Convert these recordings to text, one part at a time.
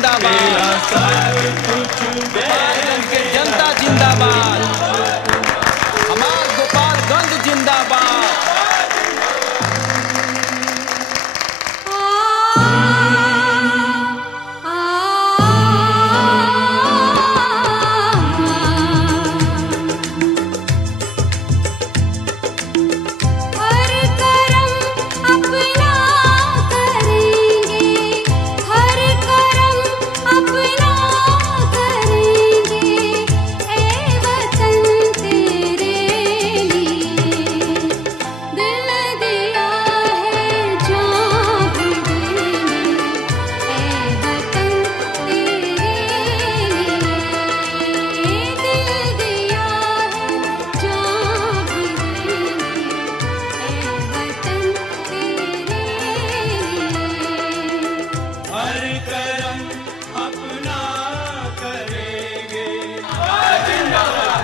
जिंदाबाद, गोपालगंज के जनता जिंदाबाद, हमारा गोपालगंज जिंदाबाद।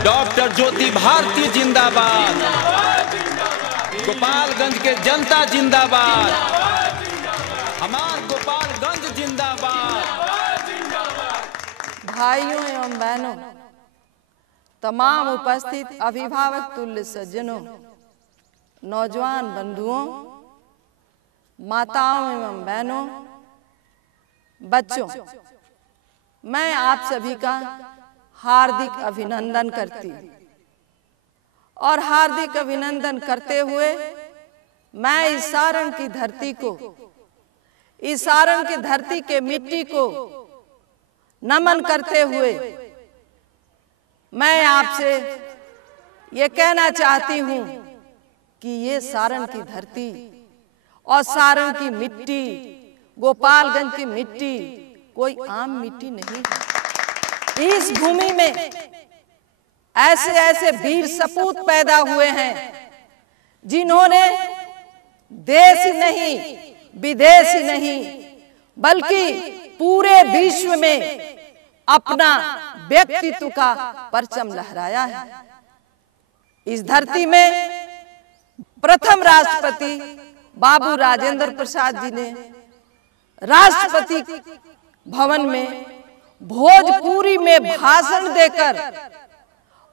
डॉक्टर ज्योति भारती जिंदाबाद, गोपालगंज के जनता जिंदाबाद, हमार गोपालगंज जिंदाबाद। भाइयों एवं बहनों, तमाम उपस्थित अभिभावक तुल्य सज्जनों, नौजवान बंधुओं, माताओं एवं बहनों, बच्चों, मैं आप सभी का हार्दिक अभिनंदन करती हूँ। और हार्दिक अभिनंदन करते हुए मैं इस सारण की धरती को, इस सारण की धरती के मिट्टी को नमन करते हुए मैं आपसे ये कहना चाहती हूँ कि ये सारण की धरती और सारण की मिट्टी, गोपालगंज की मिट्टी कोई आम मिट्टी नहीं है। इस भूमि में ऐसे ऐसे वीर सपूत पैदा हुए हैं जिन्होंने देश ही नहीं, विदेश ही नहीं, बल्कि पूरे विश्व में अपना व्यक्तित्व का परचम लहराया है। इस धरती में प्रथम राष्ट्रपति बाबू राजेंद्र प्रसाद जी ने राष्ट्रपति भवन में भोजपुरी में भाषण देकर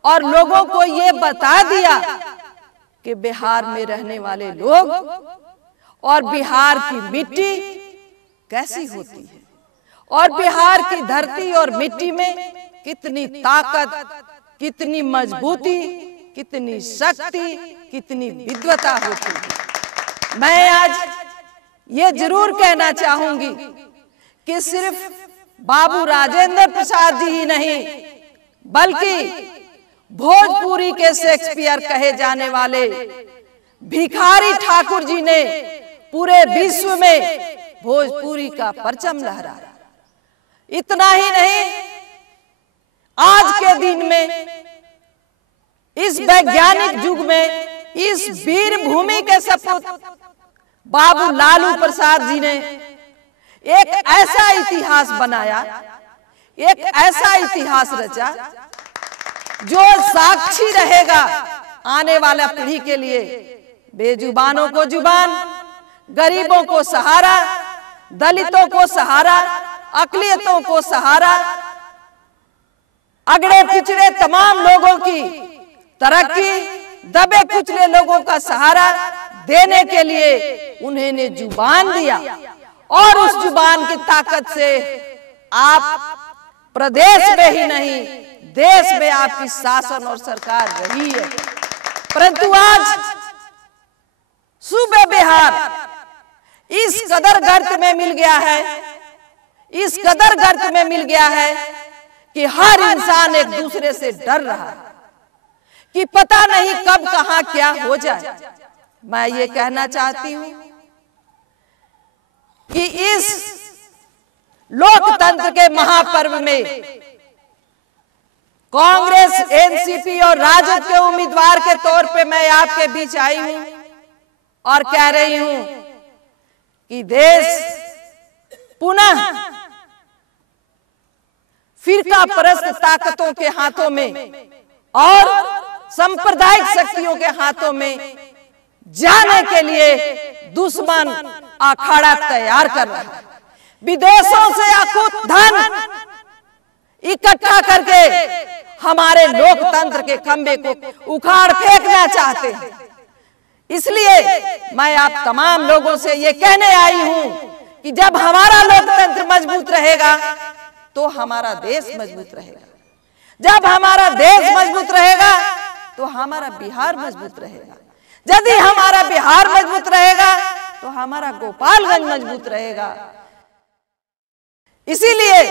और लोगों को ये बता दिया कि बिहार में रहने वाले लोग और बिहार की मिट्टी कैसी होती है और बिहार की धरती और मिट्टी में कितनी ताकत, कितनी मजबूती, कितनी शक्ति, कितनी विद्वता होती है। मैं आज ये जरूर कहना चाहूंगी कि सिर्फ बाबू राजेंद्र प्रसाद जी ही नहीं, बल्कि भोजपुरी के शेक्सपियर कहे जाने वाले भिखारी ठाकुर जी ने पूरे विश्व में भोजपुरी का परचम लहराया। इतना ही नहीं, आज के दिन में, इस वैज्ञानिक युग में, इस वीर भूमि के सपूत बाबू लालू प्रसाद जी ने एक ऐसा इतिहास बनाया, एक ऐसा इतिहास रचा जो साक्षी रहेगा आने वाला पीढ़ी के लिए। बेजुबानों को जुबान, गरीबों को सहारा, दलितों को सहारा, अकलियतों को सहारा, अगड़े पिछड़े तमाम लोगों की तरक्की, दबे कुचले लोगों का सहारा देने के लिए उन्होंने जुबान दिया। और उस जुबान की ताकत से आप प्रदेश में ही नहीं, देश में आपकी शासन और सरकार रही है। परंतु आज सूबे बिहार इस कदर गर्त में मिल गया है, इस कदर गर्त में मिल गया है कि हर इंसान एक दूसरे से डर रहा है कि पता नहीं कब कहां क्या हो जाए। मैं ये कहना चाहती हूं कि इस लोकतंत्र के महापर्व में कांग्रेस, एनसीपी और राजद के उम्मीदवार के तौर पे मैं आपके बीच आई हूं और कह रही हूं कि देश पुनः फिरका परस्त ताकतों के हाथों में और सांप्रदायिक शक्तियों के हाथों में जाने के लिए दुश्मन अखाड़ा तैयार कर रहा है। विदेशों से अकूत धन इकट्ठा करके हमारे लोकतंत्र के खंभे को उखाड़ फेंकना चाहते हैं। इसलिए मैं आप तमाम लोगों से ये कहने आई हूं कि जब हमारा लोकतंत्र मजबूत रहेगा तो हमारा देश मजबूत रहेगा। जब हमारा देश मजबूत रहेगा तो हमारा बिहार मजबूत रहेगा। यदि हमारा बिहार मजबूत रहेगा तो हमारा गोपालगंज मजबूत रहेगा। इसीलिए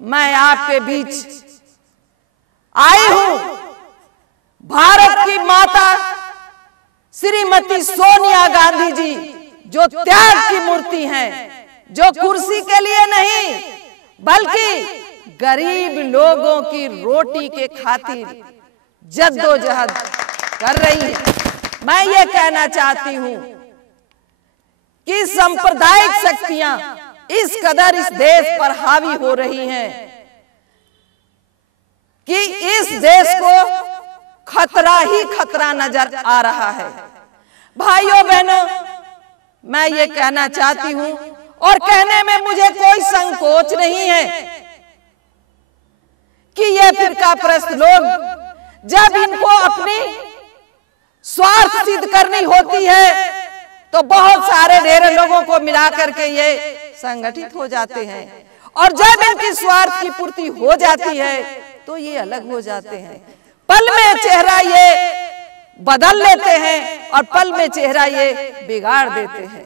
मैं आपके बीच आई हूं। भारत की माता श्रीमती सोनिया गांधी जी जो त्याग की मूर्ति हैं, जो कुर्सी के लिए नहीं बल्कि गरीब लोगों की रोटी के खातिर जद्दोजहद कर रही है। मैं ये कहना चाहती हूं कि सांप्रदायिक शक्तियां इस कदर इस देश पर हावी हो रही हैं कि इस देश को खतरा ही खतरा नजर आ रहा है। भाइयों बहनों, मैं ये कहना चाहती हूं और कहने में मुझे कोई संकोच नहीं है कि ये फिरकापरस्त लोग जब इनको अपनी स्वार्थ सिद्ध करनी होती है तो बहुत सारे ढेर लोगों को मिला करके ये संगठित हो जाते हैं, और जब इनकी स्वार्थ की पूर्ति हो जाती है तो ये अलग हो जाते हैं। पल में चेहरा ये बदल लेते हैं और पल में चेहरा ये बिगाड़ देते हैं।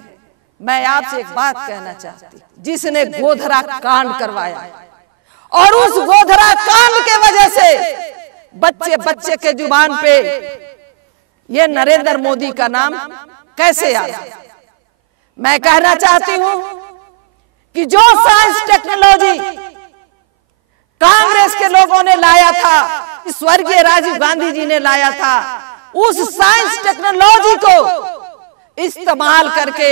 मैं आपसे एक बात कहना चाहती, जिसने गोधरा कांड करवाया और उस गोधरा कांड के वजह से बच्चे बच्चे के जुबान पे ये नरेंद्र मोदी का नाम कैसे आया। मैं कहना चाहती हूं कि जो साइंस टेक्नोलॉजी कांग्रेस के लोगों ने लाया था, स्वर्गीय राजीव गांधी जी ने लाया था, उस साइंस टेक्नोलॉजी को इस्तेमाल करके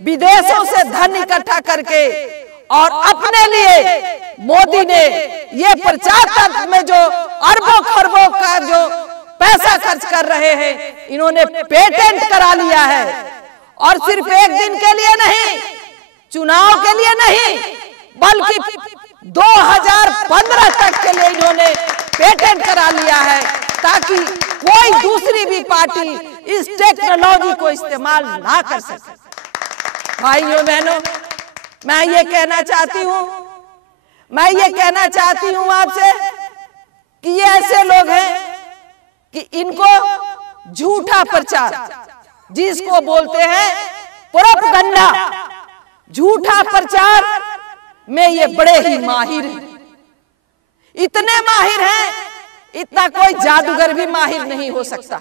विदेशों से धन इकट्ठा करके और अपने लिए मोदी ने ये प्रचार तंत्र में जो अरबों खरबों का जो पैसा खर्च कर रहे हैं, इन्होंने पेटेंट करा लिया है। और सिर्फ एक दिन के लिए नहीं, चुनाव के लिए नहीं, बल्कि 2015 तक के लिए इन्होंने पेटेंट करा लिया है ताकि कोई दूसरी भी पार्टी इस टेक्नोलॉजी को इस्तेमाल ना कर सके। भाइयों बहनों, मैं ये कहना चाहती हूं आपसे कि ये ऐसे लोग हैं कि इनको झूठा प्रचार, जिसको बोलते हैं प्रोपगंडा, झूठा प्रचार में ये बड़े ही माहिर हैं। इतने माहिर हैं, इतना कोई जादूगर भी माहिर नहीं हो सकता।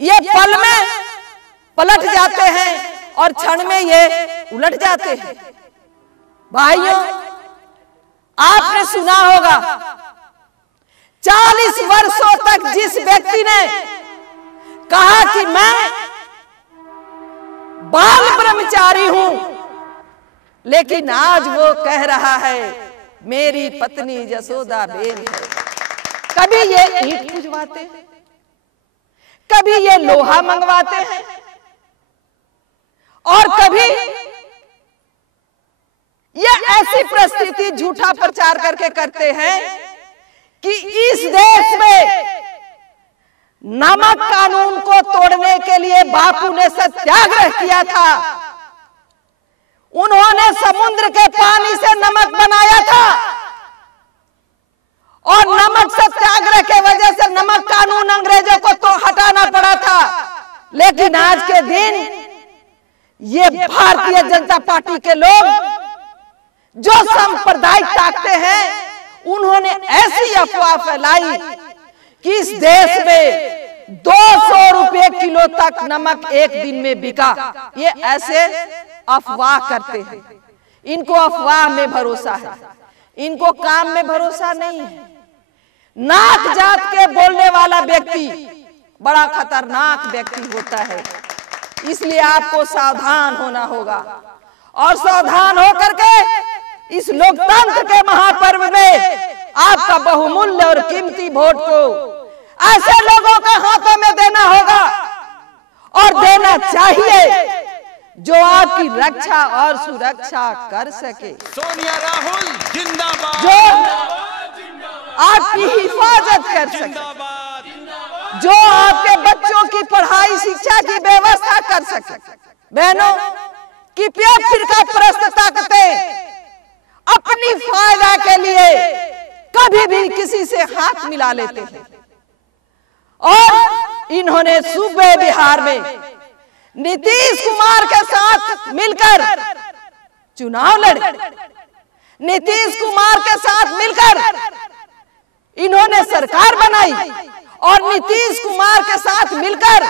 ये पल में पलट जाते हैं और क्षण में ये उलट जाते हैं। भाइयों, आपने सुना होगा 40 वर्षों तक जिस व्यक्ति ने कहा कि मैं बाल ब्रह्मचारी हूं, लेकिन आज वो कह रहा है मेरी पत्नी यशोदा बेन है। कभी ये ईंट खुजवाते हैं, कभी ये लोहा मंगवाते हैं, और कभी ये ऐसी परिस्थिति झूठा प्रचार करके करते हैं कि इस देश में नमक कानून को तोड़ने के लिए बापू ने सत्याग्रह किया था। उन्होंने समुद्र के पानी से नमक बनाया था और नमक सत्याग्रह के वजह से नमक कानून अंग्रेजों को तो हटाना पड़ा था। लेकिन आज के दिन ये भारतीय जनता पार्टी के लोग जो सांप्रदायिक ताकतें हैं, उन्होंने ऐसी अफवाह फैलाई कि इस देश में 200 रुपए किलो तक नमक एक दिन में बिका। ये ऐसे अफवाह करते हैं, इनको अफवाह में भरोसा है, इनको काम में भरोसा नहीं है। नाक जात के बोलने वाला व्यक्ति बड़ा खतरनाक व्यक्ति होता है, इसलिए आपको सावधान होना होगा और सावधान होकर के इस लोकतंत्र के महापर्व में आपका बहुमूल्य और कीमती वोट को ऐसे लोगों के हाथों में देना होगा और देना चाहिए जो आपकी रक्षा और सुरक्षा कर सके, सोनिया राहुल जिंदाबाद, जो आपकी हिफाजत कर सके, जिंदाबाद, जो आपके बच्चों की पढ़ाई शिक्षा की व्यवस्था कर सके। बहनों, कृपया फिरका परस्त ताकतें अपनी फायदा के लिए कभी भी किसी से हाथ मिला लेते हैं और इन्होंने सूबे बिहार में नीतीश कुमार के साथ मिलकर चुनाव लड़े। नीतीश कुमार के साथ मिलकर इन्होंने सरकार बनाई और नीतीश कुमार के साथ मिलकर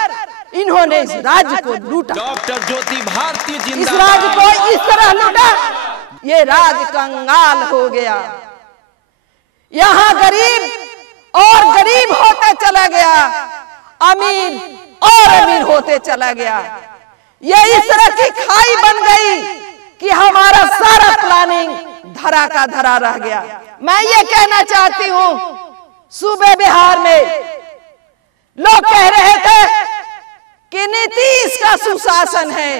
इन्होंने इस राज्य को लूटा। डॉक्टर ज्योति भारती इस जिंदाबाद, राज्य को इस तरह लूटा, ये राज्य कंगाल हो गया। यहां गरीब और गरीब होते चला गया, अमीर और अमीर होते चला गया। ये इस तरह की खाई बन गई कि हमारा सारा प्लानिंग धरा का धरा रह गया। मैं ये कहना चाहती हूं, सूबे बिहार में लोग कह रहे थे कि नीतीश का सुशासन है।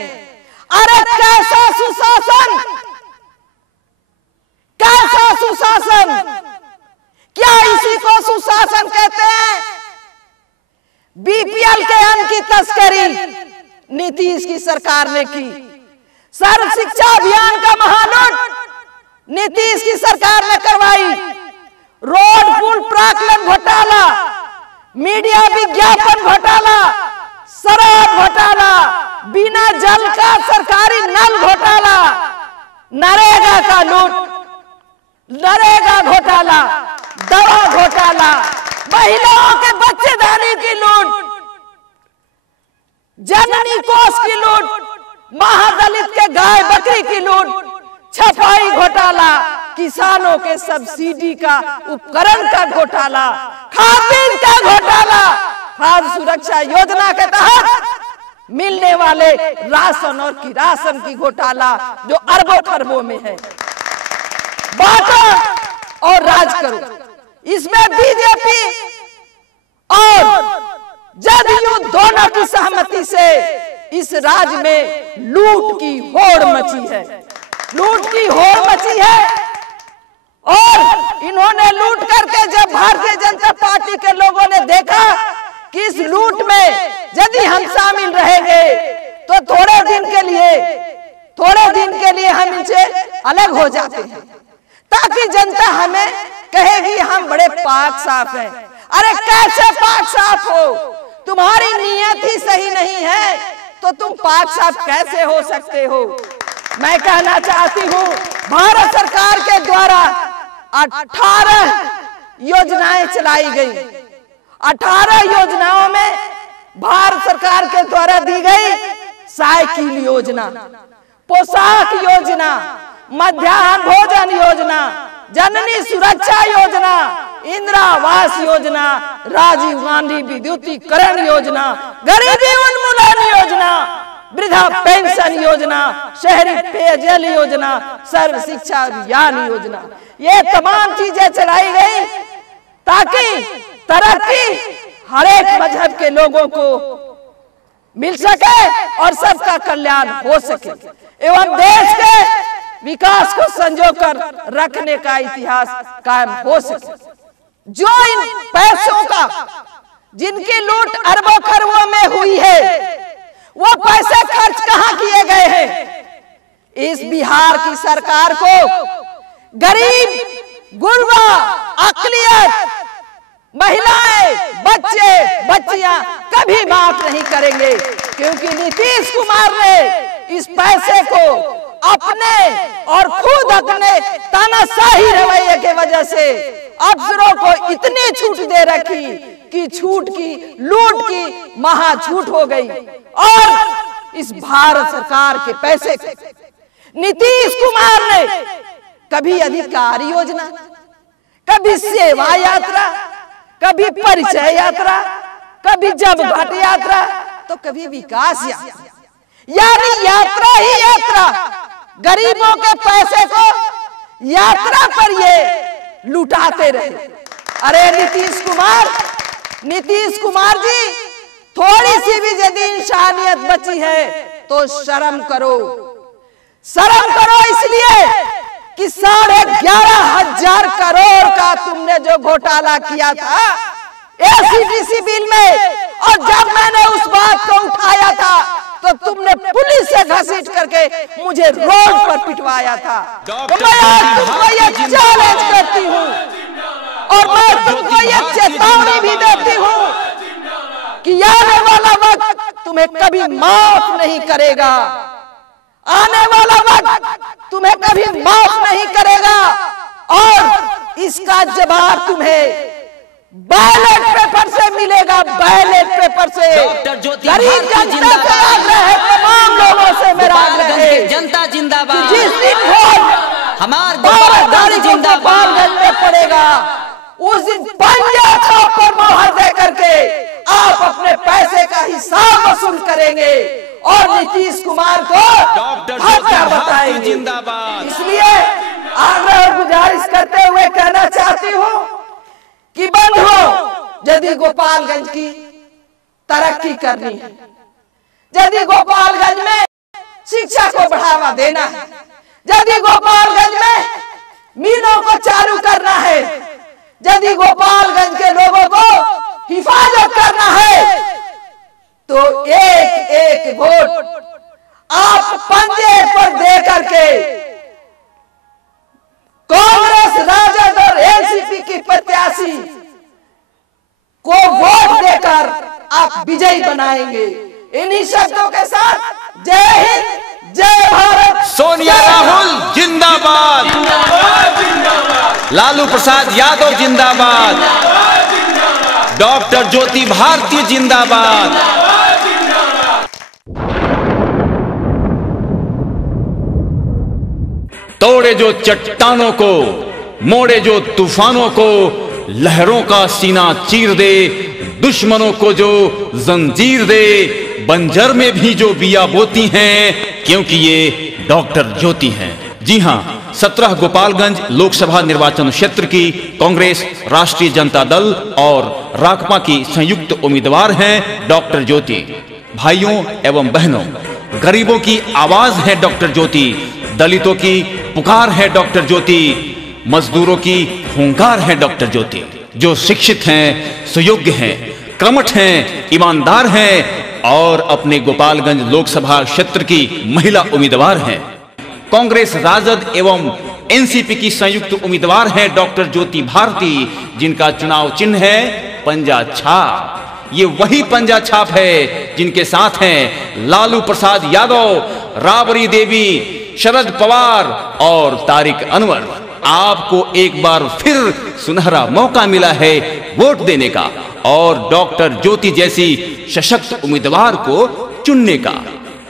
अरे कैसा सुशासन, कैसा सुशासन? क्या इसी को सुशासन कहते हैं? बीपीएल के अन्न की तस्करी नीतीश की सरकार ने की। सर्व शिक्षा अभियान का महालूट नीतीश की सरकार ने करवाई। रोड पुल प्राक्कलन घोटाला, मीडिया विज्ञापन घोटाला, शराब घोटाला, बिना जल का सरकारी नल घोटाला, नरेगा का लूट, नरेगा घोटाला, दवा घोटाला, महिलाओं के बच्चेदानी की लूट, जननी कोष की लूट, महादलित के गाय बकरी की लूट, छपाई घोटाला, किसानों के सब्सिडी का उपकरण का घोटाला, खाद बीज का घोटाला, खाद्य सुरक्षा योजना के तहत मिलने वाले राशन और किरासन की घोटाला जो अरबों खरबों में है। बांटो और राज करो। इसमें बीजेपी और जदयू दोनों की सहमति से इस राज्य में लूट की होड़ मची है, लूट की होड़ मची है। और इन्होंने लूट करके जब भारतीय जनता पार्टी के लोगों ने देखा कि इस लूट में यदि हम शामिल रहेंगे तो थोड़े दिन के लिए हम इनसे अलग हो जाते हैं, ताकि जनता हमें कहेगी हम बड़े पाक साफ हैं। अरे कैसे पाक साफ हो? तुम्हारी नीयत ही सही नहीं है तो तुम पाक साफ कैसे हो सकते हो? मैं कहना चाहती हूँ, भारत सरकार के द्वारा 18 योजनाएं चलाई गई। 18 योजनाओं में भारत सरकार के द्वारा दी गई साइकिल योजना, पोशाक योजना, मध्याह्न भोजन योजना, जननी सुरक्षा योजना, इंदिरा आवास योजना, राजीव गांधी विद्युतीकरण योजना, गरीबी उन्मूलन योजना, वृद्धा पेंशन योजना, शहरी पेयजल योजना, सर्व शिक्षा अभियान योजना, ये तमाम चीजें चलाई गई ताकि तरक्की हर एक मजहब के लोगों को मिल सके और सबका कल्याण हो सके एवं देश के विकास को संजो कर रखने का इतिहास कायम हो सके। जो इन पैसों का, जिनकी लूट अरबों खरबों में हुई है, वो पैसे खर्च कहां किए गए हैं? इस बिहार की सरकार को गरीब, गुरबा, अकलियत, महिलाएं, बच्चे, बच्चियां कभी माफ नहीं करेंगे, क्योंकि नीतीश कुमार ने इस पैसे को अपने और खुद अपने तानाशाही रवैये के वजह से अफसरों को इतनी छूट दे रखी कि छूट की, लूट की महा छूट हो गई। और इस भारत सरकार के पैसे नीतीश कुमार ने कभी अधिकारी योजना, कभी सेवा यात्रा, कभी परिचय यात्रा, कभी जमघट यात्रा, तो कभी विकास यात्रा, यानी यात्रा ही यात्रा। गरीबों के पैसे को यात्रा पर ये लुटाते रहे। अरे नीतीश कुमार जी, थोड़ी सी भी यदि इंसानियत बची है तो शर्म करो। शर्म करो इसलिए कि 11,500 करोड़ का तुमने जो घोटाला किया था एसीटीसी बिल में, और जब मैंने उस बात को उठाया था तो तुमने पुलिस से घसीट करके मुझे रोड पर पिटवाया था। तो मैं आज तुमको ये चैलेंज करती हूँ और मैं तुमको ये चेतावनी भी देती हूँ कि आने वाला वक्त तुम्हें कभी माफ नहीं करेगा। आने वाला वक्त तुम्हें कभी माफ नहीं करेगा और इसका जवाब तुम्हें बैलेट पेपर से मिलेगा। बैलेट पेपर से गरीब जनता से आग्रह है, तमाम लोगों से मेरा आग्रह है, जनता जिंदाबाद। जिस दिन वोट हमारे गोपालगंज में पड़ेगा उस दिन पंजा छाप पर मोहर दे करके आप अपने पैसे का हिसाब वसूल करेंगे और नीतीश कुमार को भ्रष्टा बताएंगे। जिंदाबाद। इसलिए आग्रह और गुजारिश करते हुए कहना चाहती हूँ कि बंधुओं, यदि गोपालगंज की तरक्की करनी है, यदि गोपालगंज में शिक्षा को बढ़ावा देना है, यदि गोपालगंज में मीलों को चालू करना है, यदि गोपालगंज के लोगों को हिफाजत करना है, तो एक एक वोट आप पंजे पर दे करके कांग्रेस, राजद और एनसीपी की प्रत्याशी को वोट देकर आप विजयी बनाएंगे। इन्हीं शब्दों के साथ जय हिंद, जय भारत। सोनिया राहुल जिंदाबाद, लालू प्रसाद यादव जिंदाबाद, डॉक्टर ज्योति भारती जिंदाबाद। तोड़े जो चट्टानों को, मोड़े जो तूफानों को, लहरों का सीना चीर दे, दुश्मनों को जो जंजीर दे, बंजर में भी जो बिया बोती हैं, क्योंकि ये डॉक्टर ज्योति हैं। जी हां, 17 गोपालगंज लोकसभा निर्वाचन क्षेत्र की कांग्रेस, राष्ट्रीय जनता दल और राकपा की संयुक्त उम्मीदवार हैं डॉक्टर ज्योति। भाइयों एवं बहनों, गरीबों की आवाज है डॉक्टर ज्योति, दलितों की पुकार है डॉक्टर ज्योति, मजदूरों की हुंकार है डॉक्टर ज्योति, जो शिक्षित हैं, सुयोग्य हैं, कर्मठ हैं, ईमानदार हैं और अपने गोपालगंज लोकसभा क्षेत्र की महिला उम्मीदवार हैं। कांग्रेस, राजद एवं एनसीपी की संयुक्त उम्मीदवार हैं डॉक्टर ज्योति भारती, जिनका चुनाव चिन्ह है पंजा छाप। ये वही पंजा छाप है जिनके साथ हैं लालू प्रसाद यादव, राबड़ी देवी, शरद पवार और तारिक अनवर। आपको एक बार फिर सुनहरा मौका मिला है वोट देने का और डॉक्टर ज्योति जैसी सशक्त उम्मीदवार को चुनने का,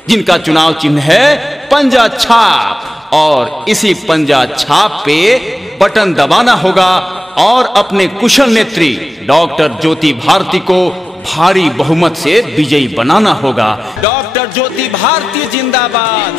जिनका चुनाव चिन्ह है पंजा छाप। और इसी पंजा छाप पे बटन दबाना होगा और अपने कुशल नेत्री डॉक्टर ज्योति भारती को भारी बहुमत से विजयी बनाना होगा। डॉक्टर ज्योति भारती जिंदाबाद।